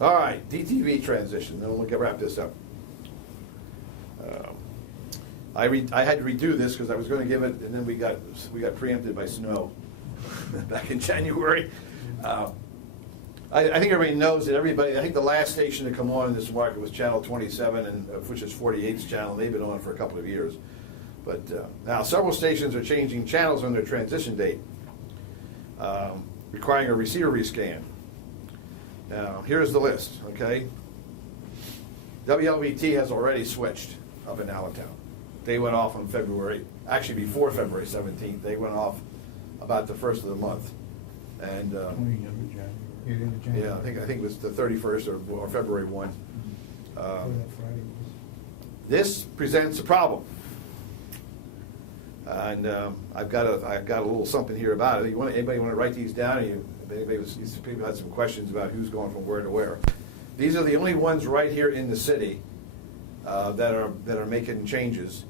All right, DTV transition, then we'll wrap this up. I had to redo this because I was going to give it, and then we got preempted by snow back in January. I think everybody knows that I think the last station to come on in this market was Channel 27, which is 48's channel. They've been on for a couple of years. But now several stations are changing channels on their transition date, requiring a receiver rescan. Now, here's the list, okay? WLBT has already switched up in Allentown. They went off on actually before February 17th. They went off about the first of the month. And yeah, I think it was the 31st or February 1. This presents a problem. And I've got a little something here about it. Anybody want to write these down? These people had some questions about who's going from where to where. These are the only ones right here in the city that are making changes.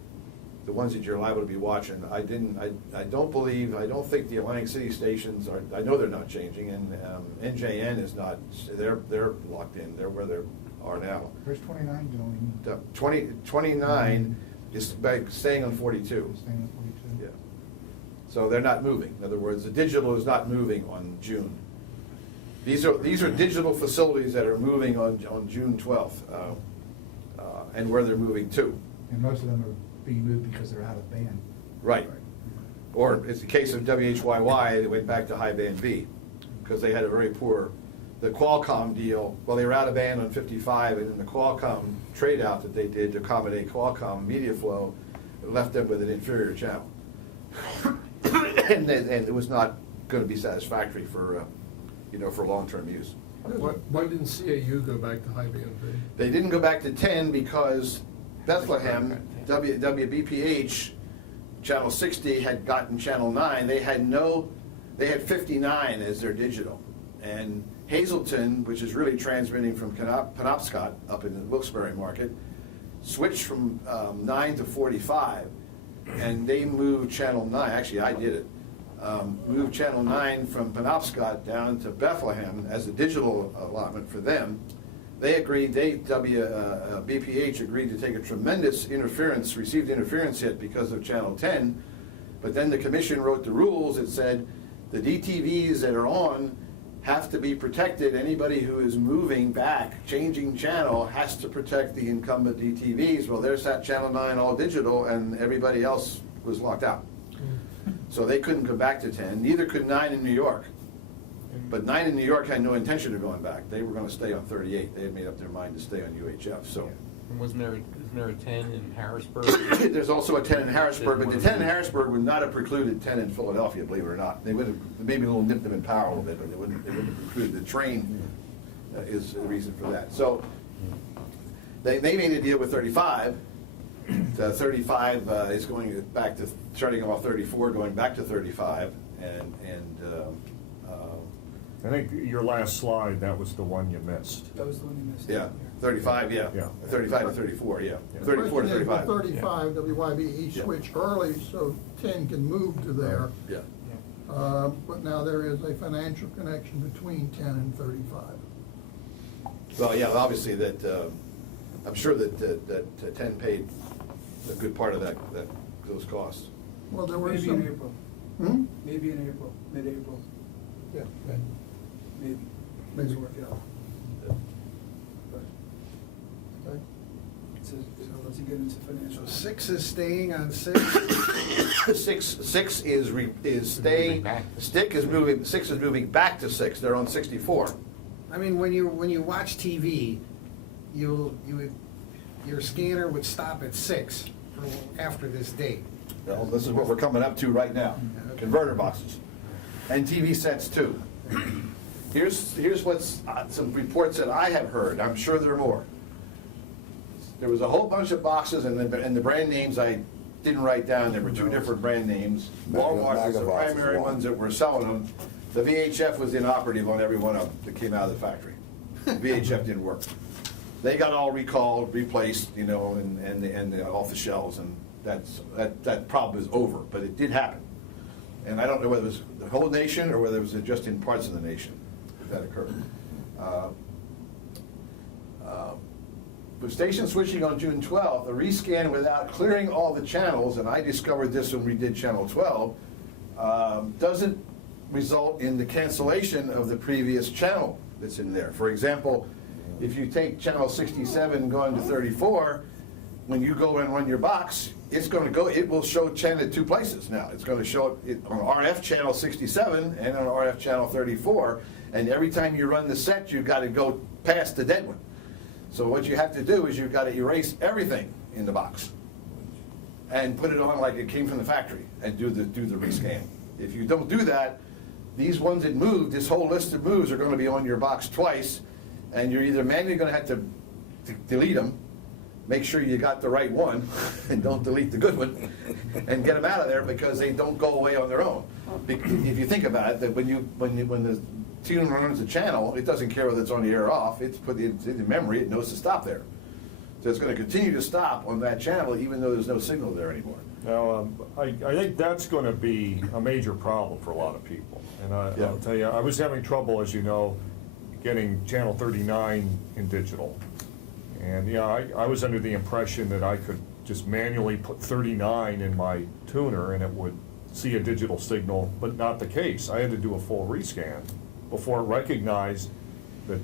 The ones that you're liable to be watching. I don't think the Atlantic City stations are. I know they're not changing, and NJN is not. They're locked in. They're where they are now. Where's 29 going? 29 is staying on 42. Staying on 42. Yeah. So they're not moving. In other words, the digital is not moving on June. These are digital facilities that are moving on June 12th, and where they're moving to. And most of them are being moved because they're out of band. Right. Or it's the case of WHYY, they went back to high band B because they had a very poor, the Qualcomm deal, well, they were out of band on 55, and then the Qualcomm trade out that they did to accommodate Qualcomm media flow left them with an inferior channel. and it was not going to be satisfactory for long-term use. Why didn't CAU go back to high band B? They didn't go back to 10 because Bethlehem, WBPH, channel 60 had gotten channel 9. They had 59 as their digital. And Hazleton, which is really transmitting from Penobscot up in the Wilkes-Barre market, switched from 9 to 45, and they moved channel 9. Actually, I did it. Moved channel 9 from Penobscot down to Bethlehem as a digital allotment for them. They agreed, BPH agreed to take a tremendous received interference hit because of channel 10, but then the commission wrote the rules that said the DTVs that are on have to be protected. Anybody who is moving back, changing channel, has to protect the incumbent DTVs. Well, there's that channel 9 all digital, and everybody else was locked out. So they couldn't go back to 10, neither could 9 in New York. But 9 in New York had no intention of going back. They were going to stay on 38. They had made up their mind to stay on UHF. So, And isn't there a 10 in Harrisburg? There's also a 10 in Harrisburg, but the 10 in Harrisburg would not have precluded 10 in Philadelphia, believe it or not. They would have maybe a little nipped them in power a little bit, but they wouldn't have precluded. The train is the reason for that. So they made a deal with 35. 35 is going back to, starting off 34, going back to 35, and I think your last slide, that was the one you missed. That was the one you missed. yeah, 35, yeah. Yeah. 35 to 34, yeah. Yeah. 34 to 35. 35, WYBE Yeah. switched early, so 10 can move to there. Yeah. But now there is a financial connection between 10 and 35. Well, yeah, obviously that, I'm sure that 10 paid a good part of those costs. Well, there were Maybe some. in April. Hmm? Maybe in April, mid-April, Yeah. maybe. Maybe. Work it out. Okay. So let's get into financial. 6 is staying on 6. Six is staying. Stick is moving. 6 is moving back to 6. They're on 64. I mean, when you watch TV, your scanner would stop at 6 after this date. Well, this is what we're coming up to right now. Converter boxes and TV sets too. Here's what's some reports that I have heard. I'm sure there are more. There was a whole bunch of boxes, and the brand names I didn't write down. There were 2 different brand names. Walmart was the primary ones that were selling them. The VHF was inoperative on every one of them that came out of the factory. VHF didn't work. They got all recalled, replaced, and off the shelves, and that problem is over. But it did happen, and I don't know whether it was the whole nation or whether it was just in parts of the nation that occurred. with station switching on June 12th, a rescan without clearing all the channels, and I discovered this when we did channel 12, doesn't result in the cancellation of the previous channel that's in there. For example, if you take channel 67 going to 34, when you go and run your box, it's going to go, it will show channel at two places now. It's going to show it on RF channel 67 and on RF channel 34, and every time you run the set, you've got to go past the dead one. So what you have to do is you've got to erase everything in the box and put it on like it came from the factory and do the rescan. If you don't do that, these ones that moved, this whole list of moves are going to be on your box twice, and you're either manually going to have to delete them, make sure you got the right one, and don't delete the good one, and get them out of there because they don't go away on their own. If you think about it, that when the tune runs a channel, it doesn't care whether it's on the air or off. It's put in the memory. It knows to stop there. So it's going to continue to stop on that channel even though there's no signal there anymore. Now, I think that's going to be a major problem for a lot of people. And I'll tell you, I was having trouble, as you know, getting channel 39 in digital. And you know, I was under the impression that I could just manually put 39 in my tuner and it would see a digital signal, but not the case. I had to do a full rescan before it recognized that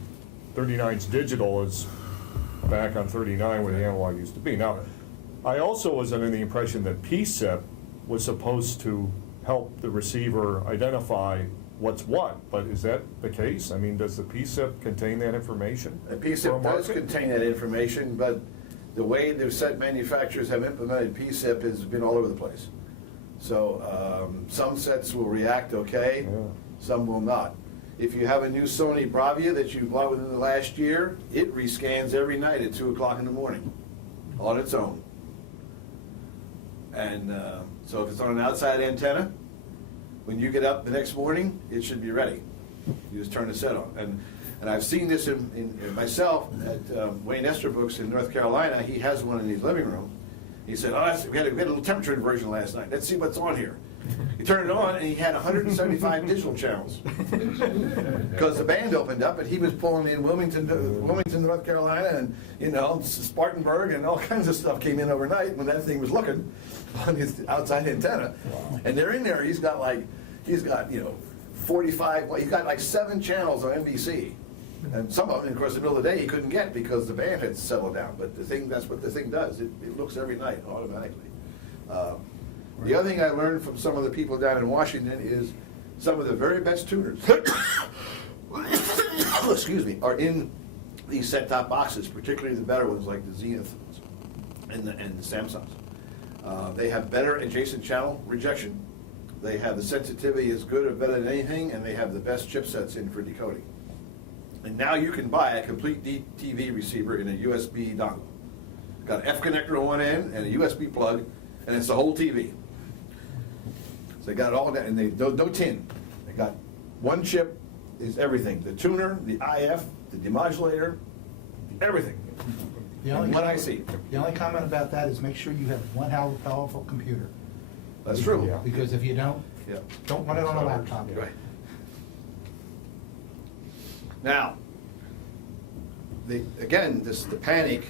39's digital is back on 39 where the analog used to be. Now, I also was under the impression that PSIP was supposed to help the receiver identify what's what, but is that the case? I mean, does the PSIP contain that information? The for a PSIP does market? contain that information, but the way the set manufacturers have implemented PSIP has been all over the place. So some sets will react okay, Yeah. some will not. If you have a new Sony Bravia that you bought within the last year, it rescans every night at 2 o'clock in the morning on its own. And so if it's on an outside antenna, when you get up the next morning, it should be ready. You just turn the set on. And I've seen this in myself at Wayne Esterbrook's in North Carolina. He has one in his living room. He said, we had a little temperature inversion last night. Let's see what's on here. He turned it on, and he had 175 digital channels. Because the band opened up, and he was pulling in Wilmington, North Carolina, and you know, Spartanburg, and all kinds of stuff came in overnight when that thing was looking on his outside antenna. Wow. And they're in there. He's got 45. He's got like 7 channels on NBC, and some of them, of course, in the middle of the day he couldn't get because the band had settled down. But that's what the thing does. It looks every night automatically. The other thing I learned from some of the people down in Washington is some of the very best tuners, excuse me, are in these set-top boxes, particularly the better ones like the Zenith and the Samsungs. They have better adjacent channel rejection. They have the sensitivity as good or better than anything, and they have the best chipsets in for decoding. And now you can buy a complete DTV receiver in a USB dongle. Got an F connector on one end and a USB plug, and it's the whole TV. So they got all that, and they no tin. They got one chip is everything: the tuner, the IF, the demodulator, everything. The only What I see. The only comment about that is make sure you have one hell of a powerful computer. That's true. Yeah. Because if you don't, Yeah. don't run it on a laptop. Right. Now, the panic.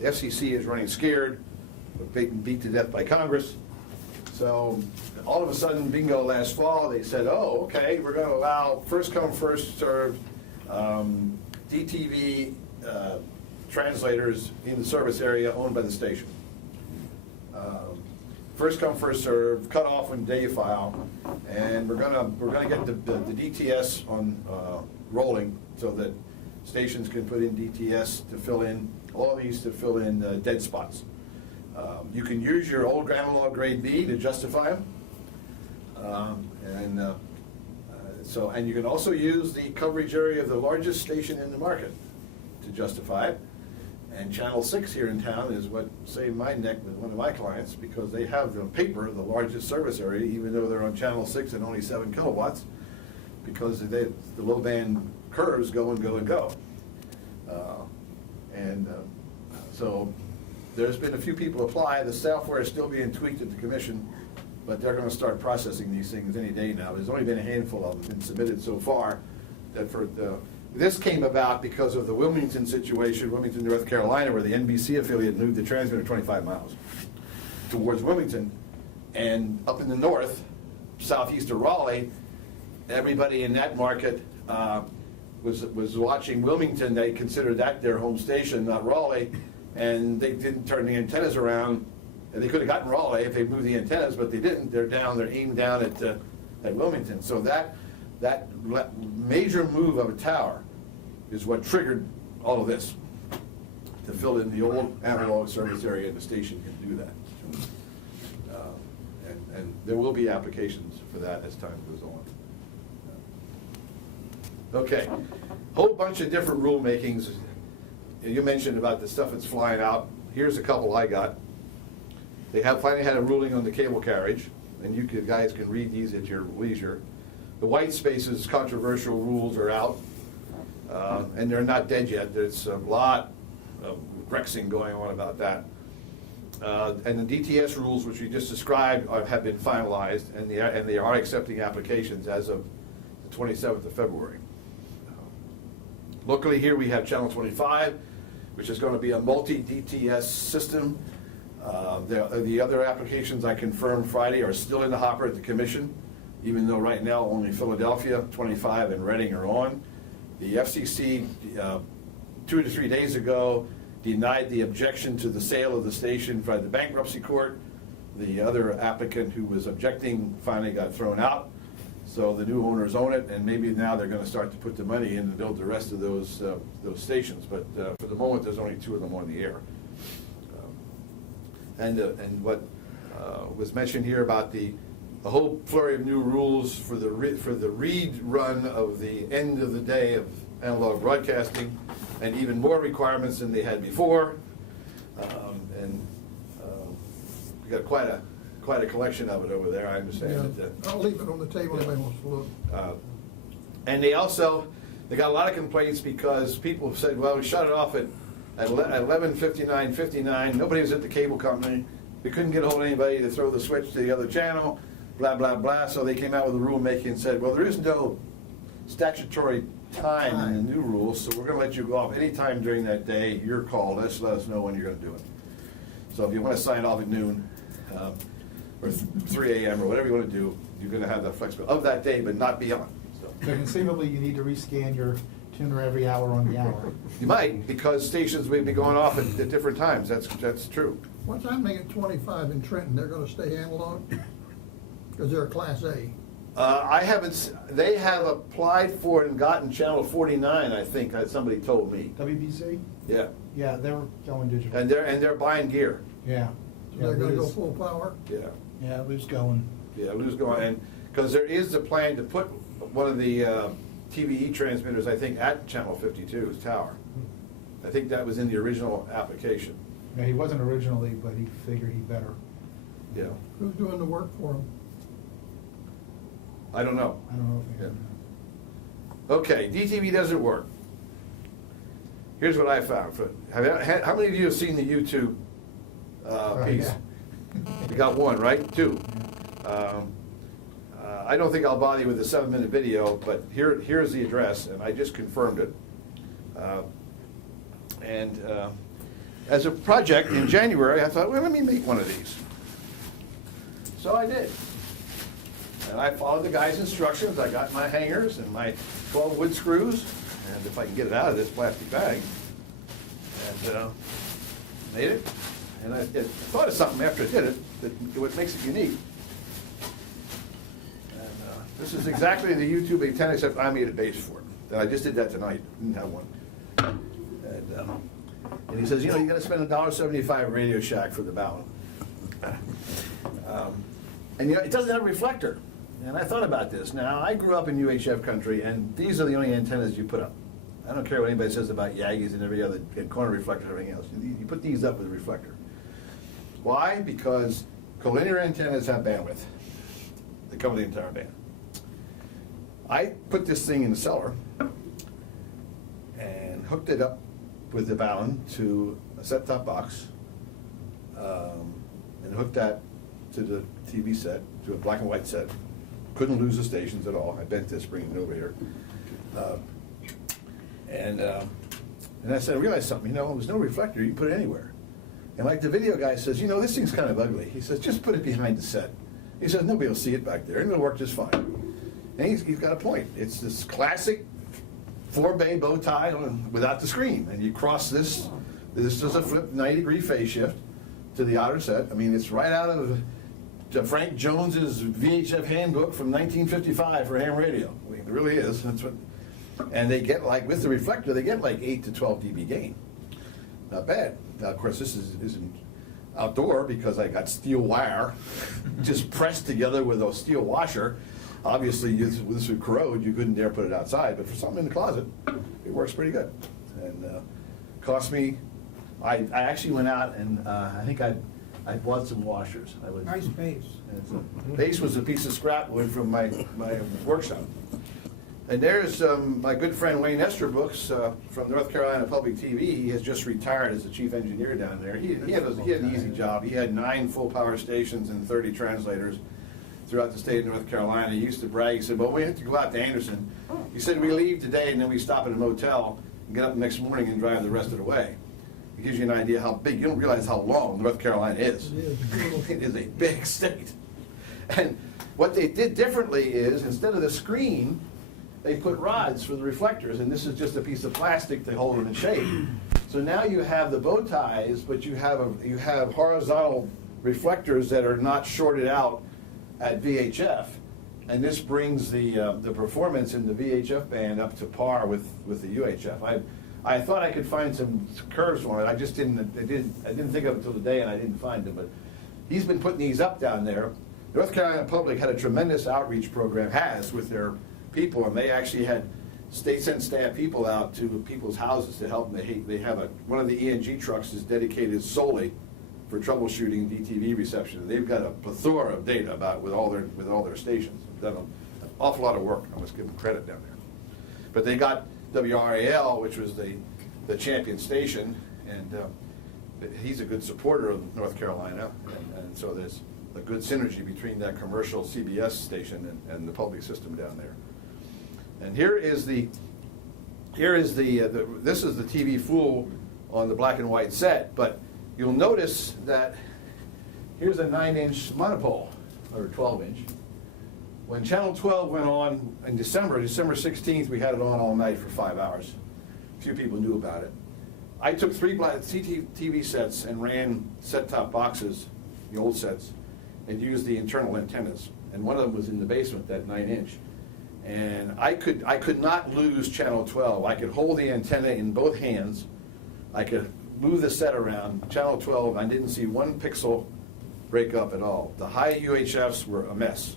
The FCC is running scared, but being beat to death by Congress. So all of a sudden, bingo, last fall, they said, oh, okay, we're going to allow first come, first served DTV translators in the service area owned by the station. First come, first served, cut off when day you file, and we're gonna get the DTS on rolling so that stations can put in DTS to fill in all these dead spots. You can use your old analog grade B to justify them, and you can also use the coverage area of the largest station in the market to justify it. And Channel 6 here in town is what saved my neck with one of my clients, because they have on paper the largest service area, even though they're on Channel 6 and only 7 kilowatts, because the low band curves go and go and go. So there's been a few people apply. The software is still being tweaked at the commission, but they're going to start processing these things any day now. There's only been a handful of them been submitted so far that for This came about because of the Wilmington situation, Wilmington, North Carolina, where the NBC affiliate moved the transmitter 25 miles towards Wilmington. And up in the north, southeast of Raleigh, everybody in that market was watching Wilmington. They considered that their home station, not Raleigh, and they didn't turn the antennas around. And they could have gotten Raleigh if they moved the antennas, but they didn't. They're aimed down at Wilmington. So that major move of a tower is what triggered all of this, to fill in the old analog service area, and the station can do that. And there will be applications for that as time goes on. Okay, whole bunch of different rulemakings. You mentioned about the stuff that's flying out. Here's a couple I got. They have finally had a ruling on the cable carriage, and you guys can read these at your leisure. The white spaces controversial rules are out, and they're not dead yet. There's a lot of Brexing going on about that. And the DTS rules, which we just described, have been finalized, and they are accepting applications as of the 27th of February. Locally here, we have Channel 25, which is going to be a multi-DTS system. The other applications I confirmed Friday are still in the hopper at the commission, even though right now only Philadelphia, 25, and Reading are on. The FCC, 2 to 3 days ago, denied the objection to the sale of the station by the bankruptcy court. The other applicant who was objecting finally got thrown out. So the new owners own it, and maybe now they're going to start to put the money in to build the rest of those stations. But for the moment, there's only 2 of them on the air. And what was mentioned here about the whole flurry of new rules for the read run of the end of the day of analog broadcasting, and even more requirements than they had before. We got quite a collection of it over there, I understand. Yeah, I'll leave it on the table if anybody wants to look. And they got a lot of complaints because people said, well, we shut it off at 11:59. Nobody was at the cable company. We couldn't get a hold of anybody to throw the switch to the other channel, blah, blah, blah. So they came out with a rulemaking and said, well, there is no statutory time in the new rules, so we're going to let you go off anytime during that day. Your call. Let us know when you're going to do it. So if you want to sign off at noon or 3 a.m. or whatever you want to do, you're going to have that flexibility of that day, but not beyond. So conceivably, you need to rescan your tuner every hour on the hour. you might, because stations may be going off at different times. That's true. What's happening at 25 in Trenton? They're gonna stay analog? Because they're a Class A. They have applied for it and gotten channel 49, I think, somebody told me. WBC? Yeah. Yeah, they're going digital. And they're buying gear. Yeah. So they're gonna go Lou's- full power? Yeah. Yeah, Lou's going. Yeah, Lou's going, and, because there is a plan to put one of the TVE transmitters, I think, at channel 52's tower. I think that was in the original application. Yeah, he wasn't originally, but he figured he better. Yeah. Who's doing the work for them? I I don't know. don't know if he Yeah. Okay, DTV doesn't work. Here's what I found. How many of you have seen the YouTube piece? You got one, right? 2. I don't think I'll bother you with a 7-minute video, but here's the address, and I just confirmed it. As a project in January, I thought, well, let me make one of these. So I did. And I followed the guy's instructions. I got my hangers and my 12 wood screws, and if I can get it out of this plastic bag, and made it. And I thought of something after I did it, what makes it unique. And this is exactly the YouTube antenna, except I made a base for it. And I just did that tonight, didn't have one. And he says, you got to spend $1.75 Radio Shack for the balance. And it doesn't have a reflector. And I thought about this. Now, I grew up in UHF country, and these are the only antennas you put up. I don't care what anybody says about Yagis and every other and corner reflector and everything else. You put these up with a reflector. Why? Because collinear antennas have bandwidth. They cover the entire band. I put this thing in the cellar and hooked it up with the balun to a set-top box, and hooked that to the TV set, to a black and white set. Couldn't lose the stations at all. I bent this, bringing it over here. And I said, I realized something, there's no reflector, you can put it anywhere. And like the video guy says, this thing's kind of ugly. He says, just put it behind the set. He says, nobody will see it back there, and it'll work just fine. And he's got a point. It's this classic 4-bay bow tie without the screen. And you cross this is a flip 90-degree phase shift to the outer set. I mean, it's right out of Frank Jones's VHF handbook from 1955 for ham radio. I mean, it really is. That's what. And they get with the reflector, they get 8 to 12 dB gain. Not bad. Now, of course, this isn't outdoor because I got steel wire just pressed together with a steel washer. Obviously, this would corrode. You couldn't dare put it outside. But for something in the closet, it works pretty good. And cost me. I actually went out and I think I bought some washers. Nice base. Base was a piece of scrap wood from my workshop. And there's my good friend Wayne Esterbrooks from North Carolina Public TV. He has just retired as the chief engineer down there. He had an easy job. He had 9 full power stations and 30 translators throughout the state of North Carolina. He used to brag. He said, well, we have to go out to Anderson. He said, we leave today and then we stop at a motel and get up the next morning and drive the rest of the way. It gives you an idea how big. You don't realize how long North Carolina is. It is a big state. And what they did differently is, instead of the screen, they put rods for the reflectors, and this is just a piece of plastic to hold them in shape. So now you have the bow ties, but you have horizontal reflectors that are not shorted out at VHF, and this brings the performance in the VHF band up to par with the UHF. I thought I could find some curves on it. I just didn't. I didn't think of it until today, and I didn't find them. But he's been putting these up down there. North Carolina Public had a tremendous outreach program, with their people, and they actually had sent staff people out to people's houses to help them. They have one of the ENG trucks is dedicated solely for troubleshooting DTV reception. And they've got a plethora of data with all their stations. They've done an awful lot of work. I must give them credit down there. But they got WRAL, which was the champion station, and he's a good supporter of North Carolina, and so there's a good synergy between that commercial CBS station and the public system down there. And this is the TV Fool on the black and white set, but you'll notice that here's a 9-inch monopole, or 12-inch. When Channel 12 went on in December 16th, we had it on all night for 5 hours. A few people knew about it. I took 3 CTV sets and ran set-top boxes, the old sets, and used the internal antennas. And one of them was in the basement, that 9-inch. And I could not lose Channel 12. I could hold the antenna in both hands. I could move the set around. Channel 12, I didn't see 1 pixel break up at all. The high UHFs were a mess,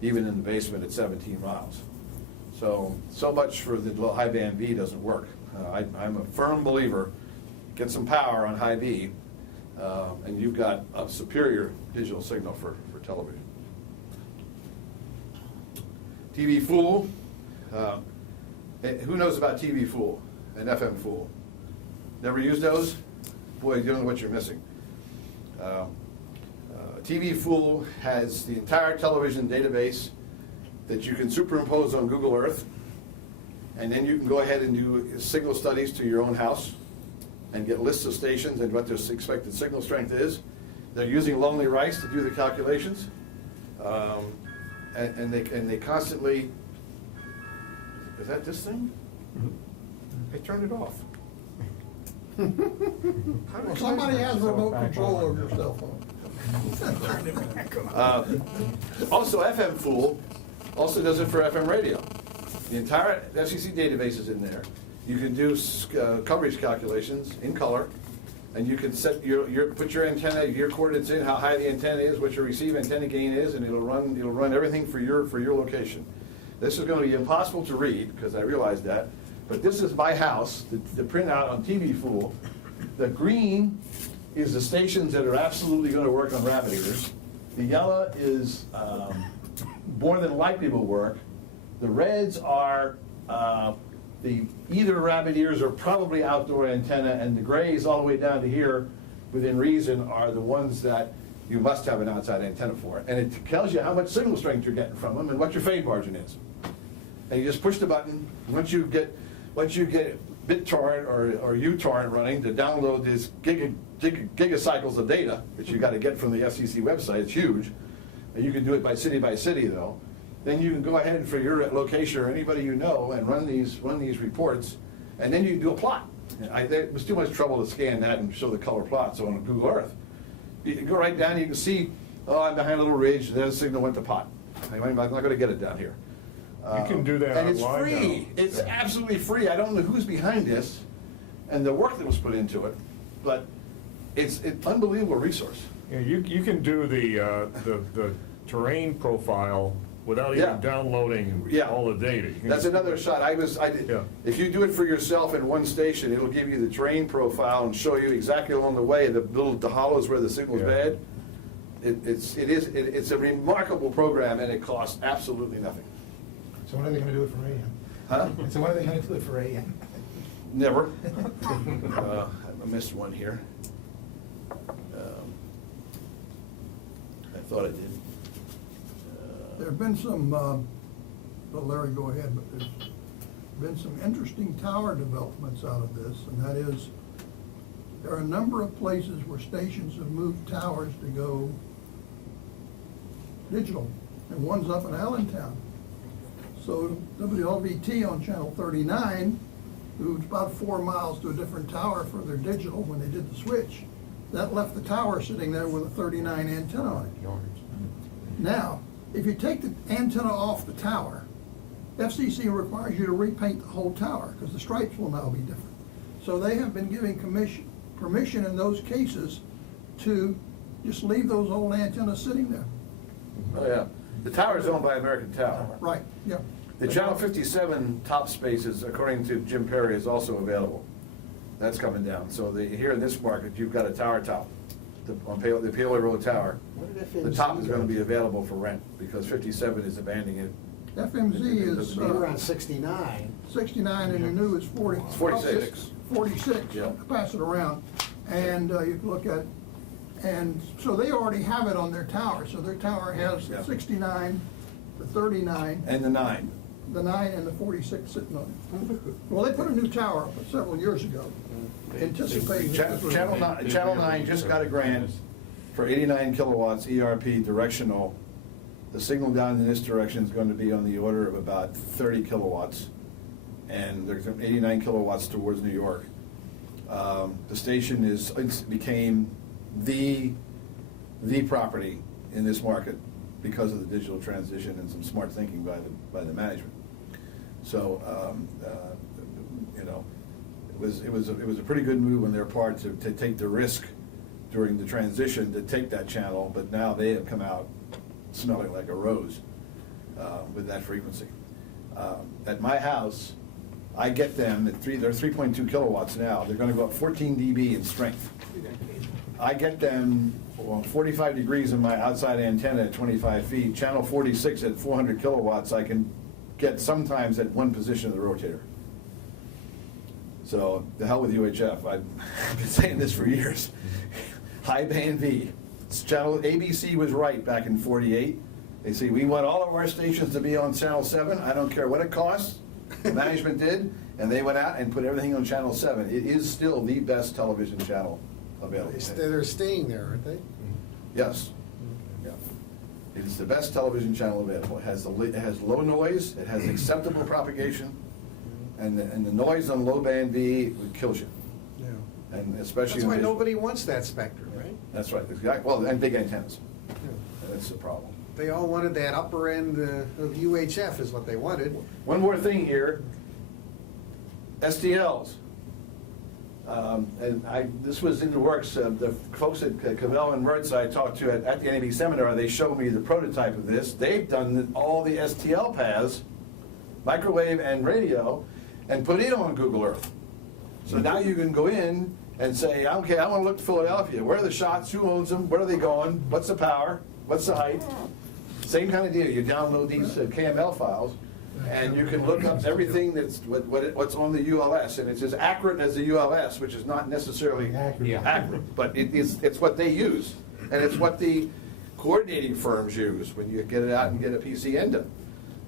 even in the basement at 17 miles. So much for the high band B doesn't work. I'm a firm believer, get some power on high B, and you've got a superior digital signal for television. TV Fool, who knows about TV Fool and FM Fool? Never used those? Boy, you don't know what you're missing. TV Fool has the entire television database that you can superimpose on Google Earth, and then you can go ahead and do signal studies to your own house and get lists of stations and what their expected signal strength is. They're using Lonely Rice to do the calculations, and they constantly. Is that this thing? I turned it off. Well, somebody has remote control over your cell phone. Also, FM Fool also does it for FM radio. The entire FCC database is in there. You can do coverage calculations in color, and you can set put your antenna, your coordinates in, how high the antenna is, what your receive antenna gain is, and it'll run everything for your location. This is going to be impossible to read because I realized that, but this is my house. The printout on TV Fool. The green is the stations that are absolutely going to work on rabbit ears. The yellow is more than likely will work. The reds are either rabbit ears or probably outdoor antenna, and the grays all the way down to here, within reason, are the ones that you must have an outside antenna for. And it tells you how much signal strength you're getting from them and what your fade margin is. And you just push the button. Once once you get BitTorrent or uTorrent running to download this gigacycles of data, which you got to get from the FCC website, it's huge. And you can do it by city though. Then you can go ahead for your location or anybody you know and run these reports, and then you can do a plot. It was too much trouble to scan that and show the color plots on Google Earth. You can go right down, you can see, oh, I'm behind a little ridge, then the signal went to pot. I'm not going to get it down here. You can do that and it's online free. now. It's absolutely free. I don't know who's behind this and the work that was put into it, but it's an unbelievable resource. Yeah, you can do the terrain profile without Yeah. even downloading Yeah. all the data. You can That's just- another shot. Yeah. If you do it for yourself in one station, it'll give you the terrain profile and show you exactly along the way the hollows where the signal's Yeah. bad. It's a remarkable program, and it costs absolutely nothing. So when are they gonna do it for AM? Huh? So when are they gonna do it for AM? Never. I missed one here. I thought I did. There have been some, let Larry go ahead, but there's been some interesting tower developments out of this, and that is, there are a number of places where stations have moved towers to go digital, and one's up in Allentown. So WLVT on channel 39 moved about 4 miles to a different tower for their digital when they did the switch. That left the tower sitting there with a 39 antenna on it. Now, if you take the antenna off the tower, FCC requires you to repaint the whole tower, because the stripes will now be different. So they have been giving permission in those cases to just leave those old antennas sitting there. Oh, yeah. The tower is owned by American Tower. Right, yeah. The Channel 57 top spaces, according to Jim Perry, is also available. That's coming down. So here in this market, you've got a tower top, on the Paler Road Tower. What did The FMZ top is going to go be to? available for rent, because 57 is abandoning it. FMZ is They were on 69. 69 and the new is 40. It's 46. 46, Yeah. pass it around. And you can look at, and so they already have it on their tower. So their tower has Yeah. 69, the 39, And the 9. the 9, and the 46 sitting on it. Well, they put a new tower up several years ago, anticipating. this was- Channel 9 just got a grant for 89 kilowatts ERP directional. The signal down in this direction is going to be on the order of about 30 kilowatts, and there's 89 kilowatts towards New York. The station became the property in this market because of the digital transition and some smart thinking by the management. So, you know, it was a pretty good move on their part to take the risk during the transition to take that channel, but now they have come out smelling like a rose with that frequency. At my house, I get them they're 3.2 kilowatts now. They're going to go up 14 dB in strength. I get them 45 degrees in my outside antenna at 25 feet. Channel 46 at 400 kilowatts, I can get sometimes at one position of the rotator. So, the hell with UHF. I've been saying this for years. High band V. Channel ABC was right back in '48. They say, we want all of our stations to be on channel 7. I don't care what it costs. The management did, and they went out and put everything on channel 7. It is still the best television channel available. They're staying there, aren't they? Yes. Yeah. It is the best television channel available. It has low noise, it has acceptable propagation, and the noise on low band V kills you. Yeah. And especially. That's in why visual. nobody wants that spectrum, right? That's right. Well, and big antennas. That's the problem. They all wanted that upper end of UHF is what they wanted. One more thing here. STLs. This was in the works. The folks at Cavell and Mertz I talked to at the NAB seminar, they showed me the prototype of this. They've done all the STL paths, microwave and radio, and put it on Google Earth. So now you can go in and say, okay, I want to look to Philadelphia. Where are the shots? Who owns them? Where are they going? What's the power? What's the height? Same kind of deal. You download these KML files, and you can look up everything that's what's on the ULS, and it's as accurate as the ULS, which is not necessarily accurate, but it's what they use, and it's what the coordinating firms use when you get it out and get a PCN done.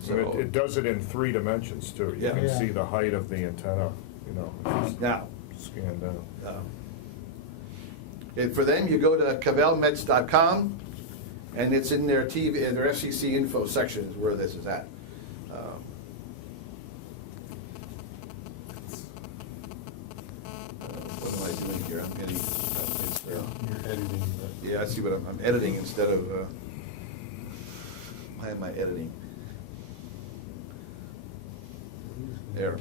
And it does it in 3 dimensions too. You Yeah. can Yeah. see the height of the antenna, you know, if you Now, scan down. and for them, you go to cavelmets.com, and it's in their TV, in their FCC info section is where this is at. What am I doing here? I'm getting, You're editing the. yeah, I see what I'm editing instead of, why am I editing? There.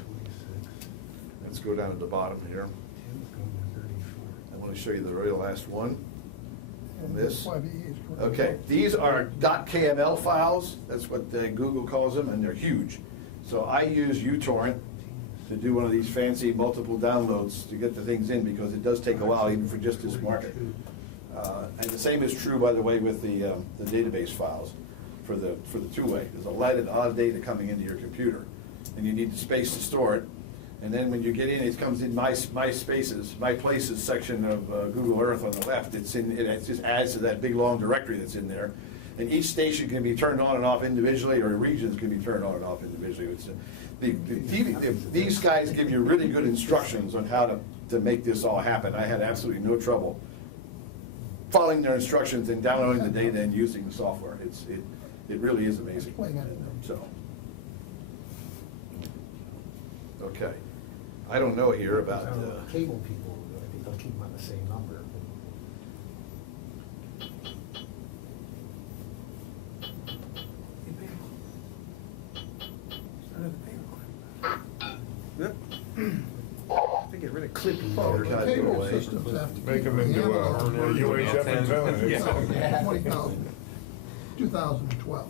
Let's go down to the bottom here. I want to show you the very last one. And This? 5E is correct. Okay, these are .kml files, that's what Google calls them, and they're huge. So I use uTorrent to do one of these fancy multiple downloads to get the things in, because it does take a while even for just this market. And the same is true, by the way, with the database files for the two-way. There's a lot of data coming into your computer, and you need the space to store it. And then when you get in, it comes in my spaces, my places section of Google Earth on the left. It just adds to that big long directory that's in there. And each station can be turned on and off individually, or regions can be turned on and off individually. These guys give you really good instructions on how to make this all happen. I had absolutely no trouble following their instructions and downloading the data and using the software. It really is amazing. So, okay. I don't know here about, Cable people, I think they'll keep them on the same number. Yep. I think get rid of clipping. Well, They're the kind of cable away. systems have to. Make keep them into the a analog version. UHF antenna. Yeah. 20,000, 2012.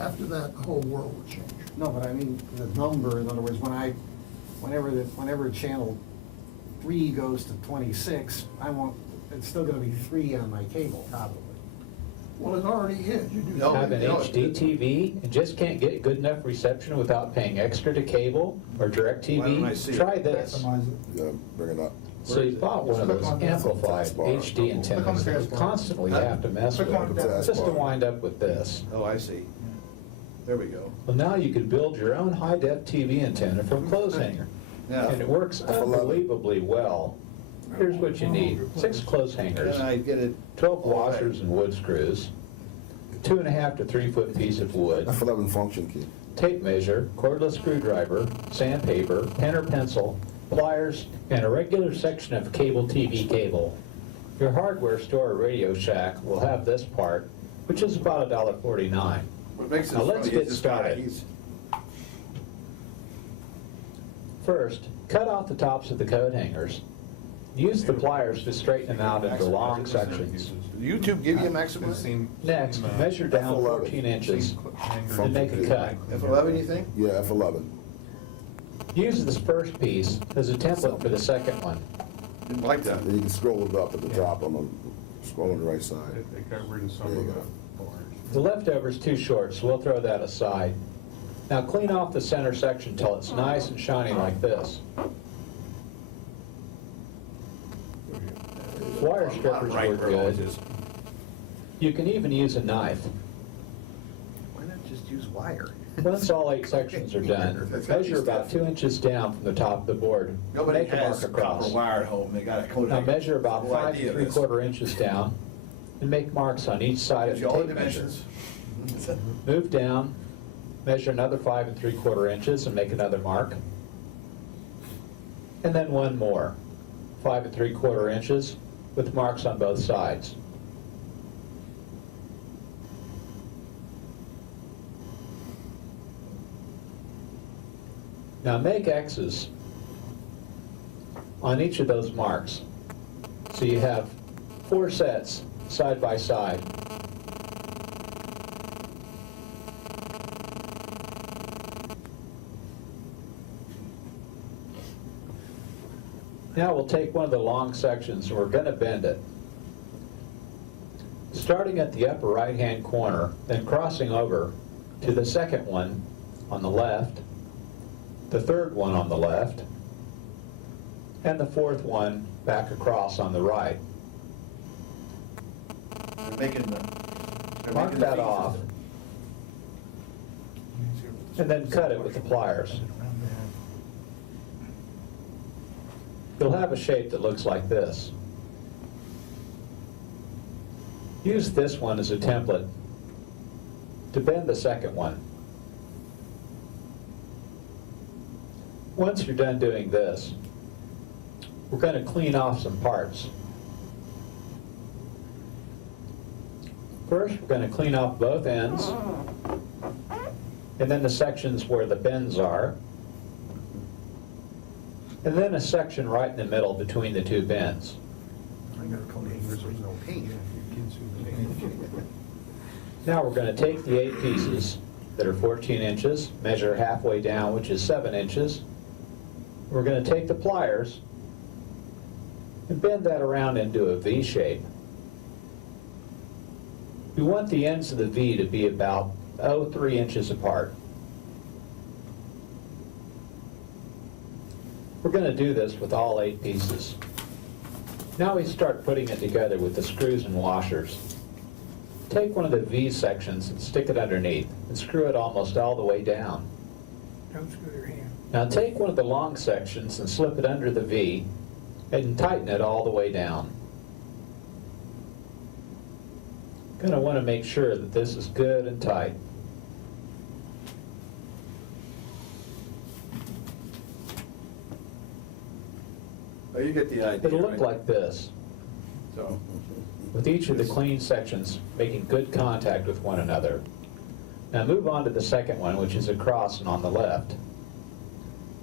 After that, the whole world would change. No, but I mean, the number, in other words, whenever channel 3 goes to 26, it's still gonna be 3 on my cable, probably. Well, it already is. You do. No, Have an no, HD TV and just can't get good enough reception without paying extra to cable or direct Why don't I see TV? it? Try this. Maximize it. Yeah, bring it up. So you bought one of those amplified HD antennas that you constantly have to mess with, just to wind up with this. oh, I see. There we go. Well, now you can build your own high-def TV antenna from clothes hanger. Now, And it works unbelievably well. Here's what you need: 6 clothes hangers, can I get it? 12 washers and wood screws, 2.5 to 3 foot piece of wood, F11 function key. tape measure, cordless screwdriver, sandpaper, pen or pencil, pliers, and a regular section of cable TV cable. Your hardware store or Radio Shack will have this part, which is about $1.49. What makes this Now, let's funny get is this guy, started. First, cut off the tops of the coat hangers. Use the pliers to straighten them out into long sections. Did YouTube give you a maximum? Next, measure down F11. 14 inches and make a cut. F11, you think? Yeah, F11. Use this first piece as a template for the second one. Didn't like that. Then you can scroll it up at the top on the, scroll on the right side. They got rid of some There of you the go. bars. The leftover's too short, so we'll throw that aside. Now clean off the center section till it's nice and shiny like this. Wire strippers Right work where it good. is. You can even use a knife. Why not just use wire? Once all 8 sections are done, measure about 2 inches down from the top of the board. Nobody Make a mark has copper across. wire at home, they got a coat. Now measure about Whole 5 idea to of this. 3/4 inches down and make marks on each side of Gives the you all the tape measure. dimensions. Move down, measure another 5 3/4 inches and make another mark. And then one more, 5 3/4 inches with marks on both sides. Now make X's on each of those marks. So you have 4 sets side by side. Now we'll take one of the long sections and we're going to bend it. Starting at the upper right-hand corner, then crossing over to the second one on the left, the third one on the left, and the fourth one back across on the right. They're making the. Mark that off. and then cut it with the pliers. You'll have a shape that looks like this. Use this one as a template to bend the second one. Once you're done doing this, we're going to clean off some parts. First, we're going to clean off both ends, and then the sections where the bends are, and then a section right in the middle between the two bends. Now we're going to take the 8 pieces that are 14 inches, measure halfway down, which is 7 inches. We're going to take the pliers and bend that around into a V shape. We want the ends of the V to be about 3 inches apart. We're going to do this with all 8 pieces. Now we start putting it together with the screws and washers. Take one of the V sections and stick it underneath and screw it almost all the way down. Don't screw your hand. Now take one of the long sections and slip it under the V and tighten it all the way down. Going to want to make sure that this is good and tight. Oh, you get the idea. It'll look right? like this, So, with each of the clean sections making good contact with one another. Now move on to the second one, which is across and on the left.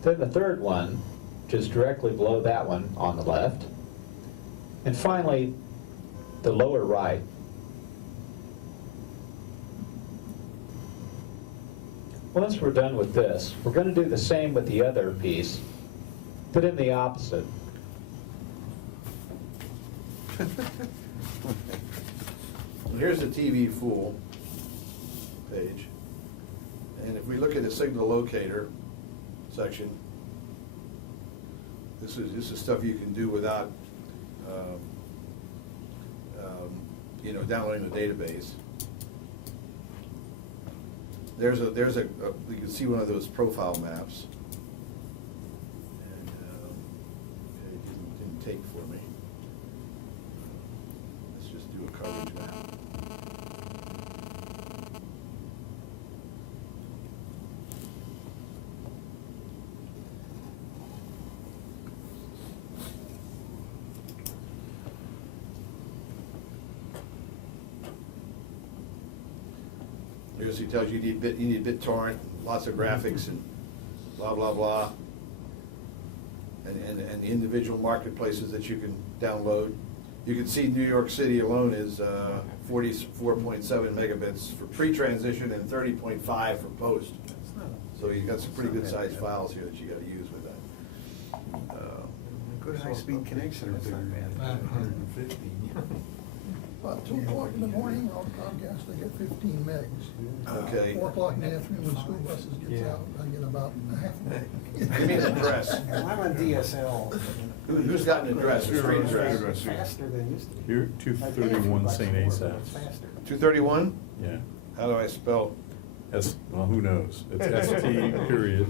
Then the third one, which is directly below that one on the left. And finally, the lower right. Once we're done with this, we're going to do the same with the other piece, but in the opposite. here's the TV full page. And if we look at the signal locator section, this is stuff you can do without, downloading the database. There's a you can see one of those profile maps. And it didn't take for me. Let's just do a coverage map. Here's, he tells you you need BitTorrent, lots of graphics and blah, blah, blah. And the individual marketplaces that you can download. You can see New York City alone is 44.7 megabits for pre-transition and 30.5 for post. So you've got some pretty good sized files here that you gotta use with that. Good high-speed connection, that's not bad. 950. About 2 o'clock in the morning on Comcast, I get 15 megs. Okay. 4 o'clock in the afternoon when school buses gets Yeah. out, I get about a half a meg. Give me an address. Well, I'm on DSL. Who's got an address, a street address? It's faster than it used to be. You're 231 St. It's Asaph's. faster. 231? Yeah. How do I spell? Well, who knows? It's ST period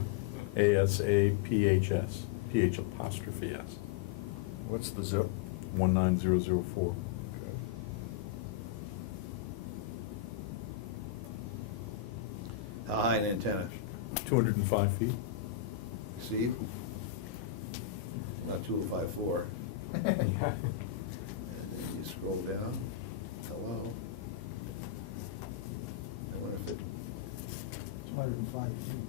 ASAPHS, PH apostrophe S, What's the zip? 19004. How high an antenna? 205 feet. See? Not 2054. And then you scroll down. Hello? I wonder if it, 205 feet.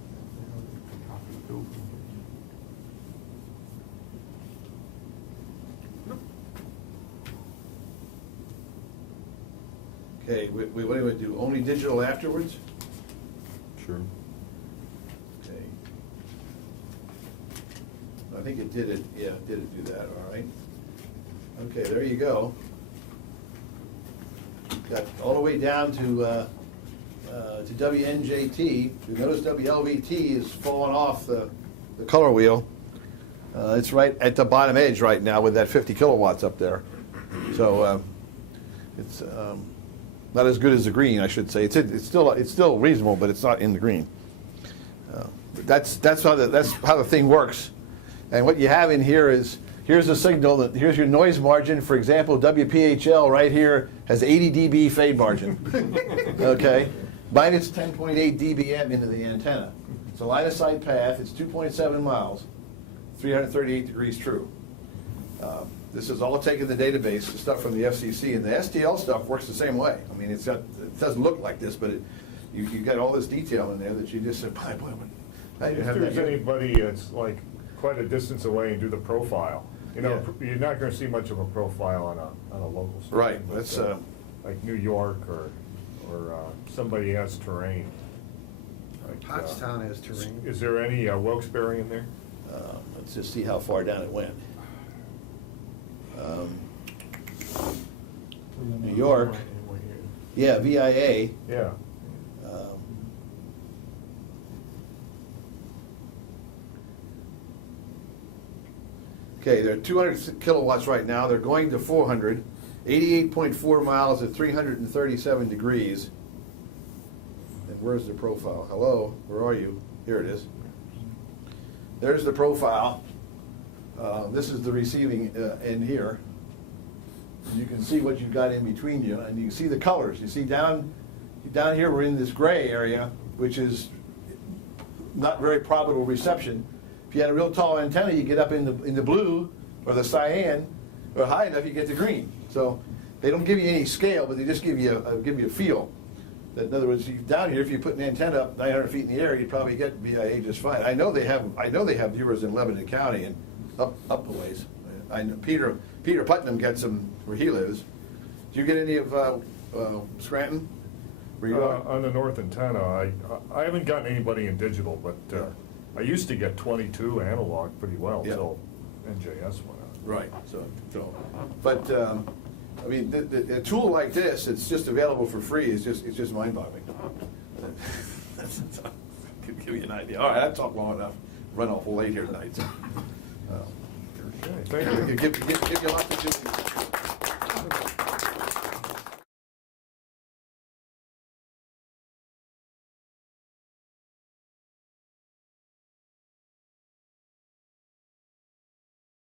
okay, what do we do? Only digital afterwards? Sure. Okay. I think it did it, yeah, it did it do that, all right. Okay, there you go. Got all the way down to WNJT. You notice WLVT is falling off the color wheel. It's right at the bottom edge right now with that 50 kilowatts up there. So it's not as good as the green, I should say. It's still reasonable, but it's not in the green. that's how the thing works. And what you have in here is, here's the signal, here's your noise margin. For example, WPHL right here has 80 dB fade margin. Okay? Minus 10.8 dBm into the antenna. It's a line of sight path, it's 2.7 miles, 338 degrees true. This is all taken in the database, the stuff from the FCC, and the STL stuff works the same way. I mean, it doesn't look like this, but you got all this detail in there that you just said, boy, I didn't If have that there's here. anybody that's like quite a distance away and do the profile, you know, you're not gonna see much of a profile on a local station. Right, but, that's, like New York or somebody has terrain. Like, Pottstown has terrain. Is there any Wilkes-Barre in there? Let's just see how far down it went. New York, yeah, VIA. Yeah. Okay, they're 200 kilowatts right now. They're going to 400, 88.4 miles at 337 degrees. And where's the profile? Hello, where are you? Here it is. There's the profile. This is the receiving end here. You can see what you've got in between you, and you can see the colors. You see down here, we're in this gray area, which is not very probable reception. If you had a real tall antenna, you get up in the blue or the cyan, or high enough, you get the green. So they don't give you any scale, but they just give you a feel. That, in other words, down here, if you put an antenna up 900 feet in the air, you'd probably get VIA just fine. I know they have viewers in Lebanon County and up a ways. I know Peter Putnam gets them where he lives. Do you get any of Scranton? Where you are? On the north antenna, I haven't gotten anybody in digital, but I used to get 22 analog pretty well until NJS went out. Right. But I mean, a tool like this, it's just available for free. It's just mind-boggling. To give you an idea. All right, I've talked long enough. Run awful late here tonight. So, Okay, thank you. give you a lot to do.